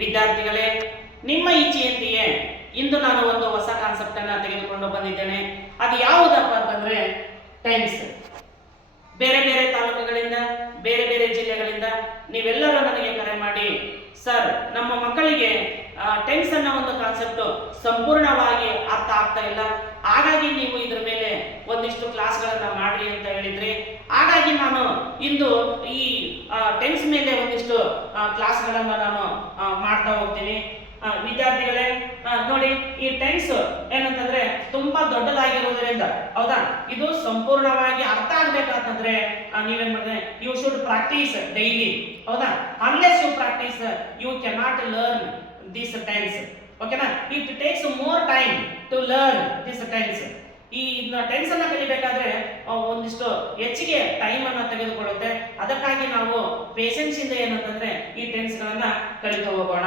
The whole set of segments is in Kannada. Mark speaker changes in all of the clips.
Speaker 1: ವಿದ್ಯಾರ್ಥಿಗಳೇ, ನಿಮ್ಮ ಇಚ್ಛೆಯಂತೆಯೇ ಇಂದು ನಾನು ಒಂದು ಹೊಸ ಕಾನ್ಸೆಪ್ಟ್ ಅನ್ನ ತೆಗೆದುಕೊಂಡು ಬಂದಿದ್ದೇನೆ. ಅದು ಯಾವುದಪ್ಪ ಅಂತಂದ್ರೆ ಟೈಮ್ಸ್ ಬೇರೆ ಬೇರೆ ತಾಲೂಕುಗಳಿಂದ, ಬೇರೆ ಬೇರೆ ಜಿಲ್ಲೆಗಳಿಂದ ನೀವೆಲ್ಲರೂ ನನಗೆ ಕರೆ ಮಾಡಿ ಸರ್ ನಮ್ಮ ಮಕ್ಕಳಿಗೆ ಟೆನ್ಸ್ ಅನ್ನೋ ಒಂದು ಕಾನ್ಸೆಪ್ಟ್ ಸಂಪೂರ್ಣವಾಗಿ ಅರ್ಥ ಆಗ್ತಾ ಇಲ್ಲ. ಹಾಗಾಗಿ ನೀವು ಇದ್ರ ಮೇಲೆ ಒಂದಿಷ್ಟು ಕ್ಲಾಸ್ಗಳನ್ನ ಮಾಡ್ರಿ ಅಂತ ಹೇಳಿದ್ರಿ ಹಾಗಾಗಿ ನಾನು ಇಂದು ಈ ಟೆನ್ಸ್ ಮೇಲೆ ಒಂದಿಷ್ಟು ಕ್ಲಾಸ್ಗಳನ್ನು ನಾನು ಮಾಡ್ತಾ ಹೋಗ್ತೀನಿ. ವಿದ್ಯಾರ್ಥಿಗಳೇ ನೋಡಿ, ಈ ಟೆನ್ಸ್ ಏನಂತಂದ್ರೆ ತುಂಬಾ ದೊಡ್ಡದಾಗಿರೋದ್ರಿಂದ, ಹೌದಾ? ಇದು ಸಂಪೂರ್ಣವಾಗಿ ಅರ್ಥ ಆಗ್ಬೇಕಂತಂದ್ರೆ ನೀವೇನ್ ಮಾಡಿದ್ರೆ ಯು ಶುಡ್ ಪ್ರಾಕ್ಟೀಸ್ ಡೈಲಿ ಹೌದಾ? Unless you practice you cannot learn this tense ಓಕೆನಾ it takes more time to learn this tense ಈ ಟೆನ್ಸ್ ಅನ್ನ ಕಲಿಬೇಕಾದ್ರೆ ಒಂದಿಷ್ಟು ಹೆಚ್ಚಿಗೆ ಟೈಮ್ ಅನ್ನ ತೆಗೆದುಕೊಳ್ಳುತ್ತೆ. ಅದಕ್ಕಾಗಿ ನಾವು ಪೇಷನ್ಸ್ ಇಂದ ಏನಂತಂದ್ರೆ, ಈ ಟೆನ್ಸ್ ಗಳನ್ನ ಕಲಿತು ಹೋಗೋಣ.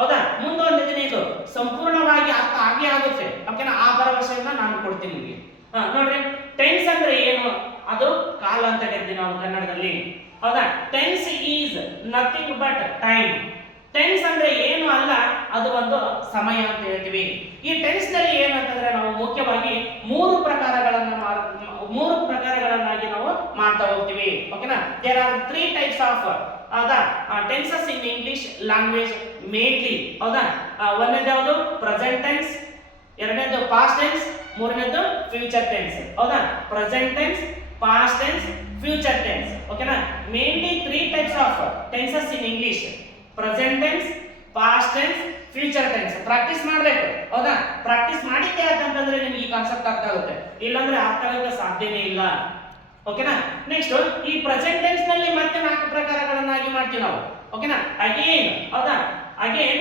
Speaker 1: ಹೌದಾ? ಮುಂದುವರೆದಿದ್ದೀನಿ ಇದು ಸಂಪೂರ್ಣವಾಗಿ ಅರ್ಥ ಆಗೇ ಆಗುತ್ತೆ. ಓಕೆನಾ? ಆ ಭರವಸೆಯನ್ನ ನಾನು ಕೊಡ್ತೀನಿ ನಿಮಗೆ. ನೋಡ್ರಿ. ಟೆನ್ಸ್ ಅಂದ್ರೆ ಏನು? ಅದು ಕಾಲ ಅಂತ ಕರಿತೀವಿ ನಾವು ಕನ್ನಡದಲ್ಲಿ. ಹೌದಾ? Tense is nothing but time tense ಅಂದ್ರೆ ಏನು ಅಲ್ಲ, ಅದು ಒಂದು ಸಮಯ ಅಂತ ಹೇಳ್ತೀವಿ. ಈ ಟೆನ್ಸ್ನಲ್ಲಿ ಏನಂತಂದ್ರೆ ನಾವು ಮುಖ್ಯವಾಗಿ ಮೂರು ಪ್ರಕಾರಗಳನ್ನು ಮೂರು ಪ್ರಕಾರಗಳನ್ನಾಗಿ ನಾವು ಮಾಡ್ತಾ ಹೋಗ್ತೀವಿ. ಓಕೆನಾ there are three types of ಹೌದಾ? Tenses in English language mainly ಹೌದಾ? ಒಂದನೇದು ಯಾವುದು ಪ್ರೆಸೆಂಟ್ ಟೆನ್ಸ್ ಎರಡನೇದು ಪಾಸ್ಟ್ ಟೆನ್ಸ್ ಮೂರನೇದು ಫ್ಯೂಚರ್ ಟೆನ್ಸ್ ಹೌದಾ? Present tense past tense future tense ಓಕೆನಾ mainly three types of tenses in English present tense past tense future tense practice ಮಾಡಬೇಕು. ಹೌದಾ? ಪ್ರಾಕ್ಟೀಸ್ ಮಾಡಿದ್ದೆ ಅಂತಂದ್ರೆ ನಿಮ್ಗೆ ಈ ಕಾನ್ಸೆಪ್ಟ್ ಅರ್ಥ ಆಗುತ್ತೆ. ಇಲ್ಲಾಂದ್ರೆ ಅರ್ಥ ಆಗೋಕೆ ಸಾಧ್ಯನೇ ಇಲ್ಲ. ಓಕೆನಾ? ನೆಕ್ಸ್ಟ್ ಈ ಪ್ರೆಸೆಂಟ್ ಟೆನ್ಸ್ನಲ್ಲಿ ಮತ್ತೆ ನಾಲ್ಕು ಪ್ರಕಾರಗಳನ್ನಾಗಿ ಮಾಡ್ತೀವಿ ನಾವು. ಓಕೆನಾ? ಅಗೇನ್ ಹೌದಾ? Again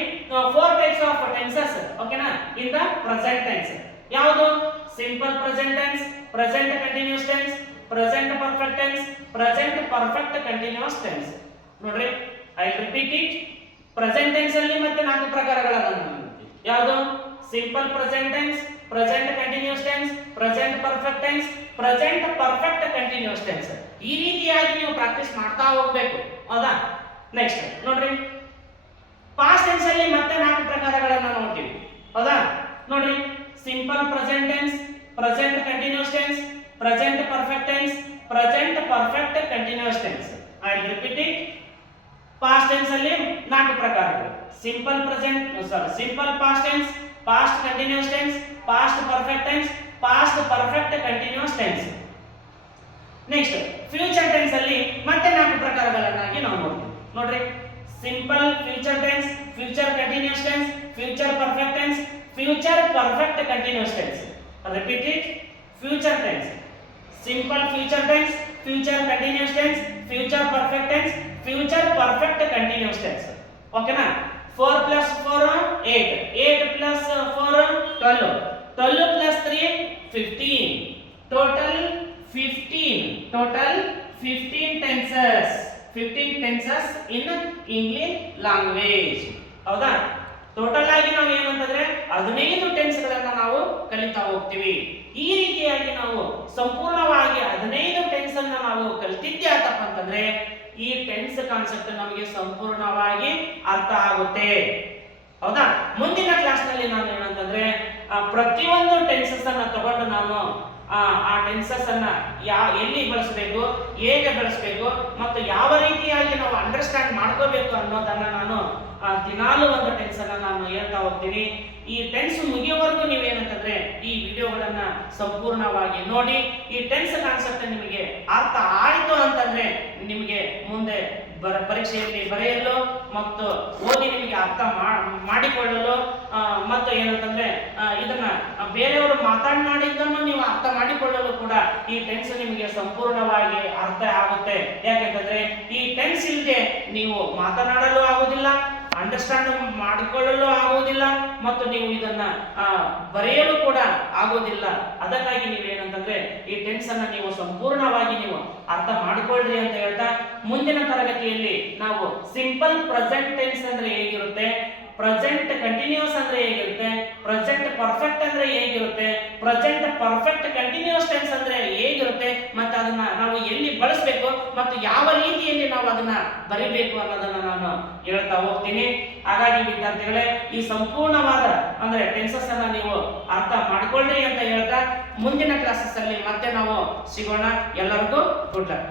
Speaker 1: four types of tenses ಓಕೆನಾ? ಇನ್ ದ ಪ್ರೆಸೆಂಟ್ ಟೆನ್ಸ್ ಯಾವುದು? Simple present tense present continuous tense present perfect tense present perfect continuous tense ನೋಡ್ರಿ? I repeat it present tense ಅಲ್ಲಿ ಮತ್ತೆ ನಾಲ್ಕು ಪ್ರಕಾರಗಳನ್ನು. ಯಾವುದು? Simple present tense present continuous tense present perfect tense present perfect continuous tense ಈ ರೀತಿಯಾಗಿ ನೀವು ಪ್ರಾಕ್ಟೀಸ್ ಮಾಡ್ತಾ ಹೋಗಬೇಕು. ಹೌದಾ? ನೆಕ್ಸ್ಟ್ ನೋಡ್ರಿ. ಪಾಸ್ಟ್ ಟೆನ್ಸ್ ಅಲ್ಲಿ ಮತ್ತೆ ನಾಲ್ಕು ಪ್ರಕಾರಗಳನ್ನು ನೋಡ್ತೀವಿ. ಹೌದಾ? ನೋಡ್ರಿ. Simple present tense present continuous tense present perfect tense present perfect continuous tense I repeat it past tense ಅಲ್ಲಿ ನಾಲ್ಕು ಪ್ರಕಾರಗಳು simple present sorry simple past tense past continuous tense past perfect tense past perfect continuous tense next future tense ಅಲ್ಲಿ ಮತ್ತೆ ನಾಲ್ಕು ಪ್ರಕಾರಗಳನ್ನಾಗಿ ನಾವು ನೋಡ್ತೀವಿ ನೋಡ್ರಿ simple future tense future continuous tense future perfect tense future perfect continuous tense repeat it future tense simple future tense future continuous tense future perfect tense future perfect continuous tense ಓಕೆನಾ four plus four eight eight plus four twelve twelve plus three fifteen total fifteen total fifteen tenses fifteen tenses in English language ಹೌದಾ? ಟೋಟಲ್ ಆಗಿ ನಾವು ಏನಂತಂದ್ರೆ ಹದಿನೈದು ಟೆನ್ಸ್ ಗಳನ್ನ ನಾವು ಕಲಿತಾ ಹೋಗ್ತೀವಿ. ಈ ರೀತಿಯಾಗಿ ನಾವು ಸಂಪೂರ್ಣವಾಗಿ ಹದಿನೈದು ಟೆನ್ಸ್ ಅನ್ನ ನಾವು ಕಲಿತಿದ್ದೆ ಆತಪ್ಪ ಅಂತಂದ್ರೆ ಈ ಟೆನ್ಸ್ ಕಾನ್ಸೆಪ್ಟ್ ನಮಗೆ ಸಂಪೂರ್ಣವಾಗಿ ಅರ್ಥ ಆಗುತ್ತೆ. ಹೌದಾ? ಮುಂದಿನ ಕ್ಲಾಸ್ನಲ್ಲಿ ನಾನು ಏನಂತಂದ್ರೆ ಪ್ರತಿಯೊಂದು ಟೆನ್ಸಸ್ ಅನ್ನ ತಗೊಂಡು ನಾನು, ಆ ಟೆನ್ಸಸ್ ಅನ್ನ ಯಾ, ಎಲ್ಲಿ ಬಳಸಬೇಕು, ಹೇಗೆ ಬಳಸಬೇಕು, ಮತ್ತು ಯಾವ ರೀತಿಯಾಗಿ ನಾವು ಅಂಡರ್ಸ್ಟ್ಯಾಂಡ್ ಮಾಡ್ಕೋಬೇಕು ಅನ್ನೋದನ್ನ ನಾನು ದಿನಾಲೂ ಒಂದು ಟೆನ್ಸ್ ಅನ್ನ ನಾನು ಹೇಳ್ತಾ ಹೋಗ್ತೀನಿ. ಈ ಟೆನ್ಸ್ ಮುಗಿಯೋವರೆಗೂ ನೀವೇನಂತಂದ್ರೆ ಈ ವಿಡಿಯೋಗಳನ್ನ ಸಂಪೂರ್ಣವಾಗಿ ನೋಡಿ, ಈ ಟೆನ್ಸ್ ಕಾನ್ಸೆಪ್ಟ್ ನಿಮಗೆ ಅರ್ಥ ಆಯಿತು ಅಂತಂದ್ರೆ ನಿಮಗೆ ಮುಂದೆ ಬರ, ಪರೀಕ್ಷೆಯಲ್ಲಿ ಬರೆಯಲು ಮತ್ತು ಓದಿ ನಿಮಗೆ ಅರ್ಥ ಮಾಡಿಕೊಳ್ಳಲು ಮತ್ತು ಏನಂತಂದ್ರೆ ಇದನ್ನ ಬೇರೆಯವರು ಮಾತನಾಡಿದ್ದನ್ನು ನೀವು ಅರ್ಥ ಮಾಡಿಕೊಳ್ಳಲು ಕೂಡ ಈ ಟೆನ್ಸ್ ನಿಮಗೆ ಸಂಪೂರ್ಣವಾಗಿ ಅರ್ಥ ಆಗುತ್ತೆ. ಯಾಕೆಂತಂದ್ರೆ ಈ ಟೆನ್ಸ್ ಇಲ್ಲದೆ ನೀವು ಮಾತನಾಡಲು ಆಗುವುದಿಲ್ಲ ಅಂಡರ್ಸ್ಟ್ಯಾಂಡ್ ಮಾಡಿಕೊಳ್ಳಲು ಆಗೋದಿಲ್ಲ ಮತ್ತು ನೀವು ಇದನ್ನ ಬರೆಯಲು ಕೂಡ ಆಗೋದಿಲ್ಲ ಅದಕ್ಕಾಗಿ ನೀವು ಏನಂತಂದ್ರೆ ಈ ಟೆನ್ಸ್ ಅನ್ನ ನೀವು ಸಂಪೂರ್ಣವಾಗಿ ನೀವು ಅರ್ಥ ಮಾಡಿಕೊಳ್ಳ್ರಿ ಅಂತ ಹೇಳ್ತಾ, ಮುಂದಿನ ತರಗತಿಯಲ್ಲಿ ನಾವು ಸಿಂಪಲ್ ಪ್ರೆಸೆಂಟ್ ಟೆನ್ಸ್ ಅಂದ್ರೆ ಹೇಗಿರುತ್ತೆ? ಪ್ರೆಸೆಂಟ್ ಕಂಟಿನ್ಯೂಸ್ ಅಂದ್ರೆ ಹೇಗಿರುತ್ತೆ? ಪ್ರೆಸೆಂಟ್ ಪರ್ಫೆಕ್ಟ್ ಅಂದ್ರೆ ಹೇಗಿರುತ್ತೆ? ಪ್ರೆಸೆಂಟ್ ಪರ್ಫೆಕ್ಟ್ ಕಂಟಿನ್ಯೂಸ್ ಟೆನ್ಸ್ ಅಂದ್ರೆ ಹೇಗಿರುತ್ತೆ? ಮತ್ತೆ ಅದನ್ನ ನಾವು ಎಲ್ಲಿ ಬಳಸಬೇಕು ಮತ್ತು ಯಾವ ರೀತಿಯಲ್ಲಿ ನಾವು ಅದನ್ನ ಬರಿಬೇಕು ಅನ್ನೋದನ್ನ ನಾನು ಹೇಳ್ತಾ ಹೋಗ್ತೀನಿ. ಹಾಗಾಗಿ ವಿದ್ಯಾರ್ಥಿಗಳೇ, ಈ ಸಂಪೂರ್ಣವಾದ ಅಂದ್ರೆ ಟೆನ್ಸಸ್ ಅನ್ನ ನೀವು ಅರ್ಥ ಮಾಡಿಕೊಳ್ಳಿ ಅಂತ ಹೇಳ್ತಾ ಮುಂದಿನ ಕ್ಲಾಸಸ್ ಅಲ್ಲಿ ಮತ್ತೆ ನಾವು ಸಿಗೋಣ. ಎಲ್ಲರಿಗೂ ಗುಡ್ ಲಕ್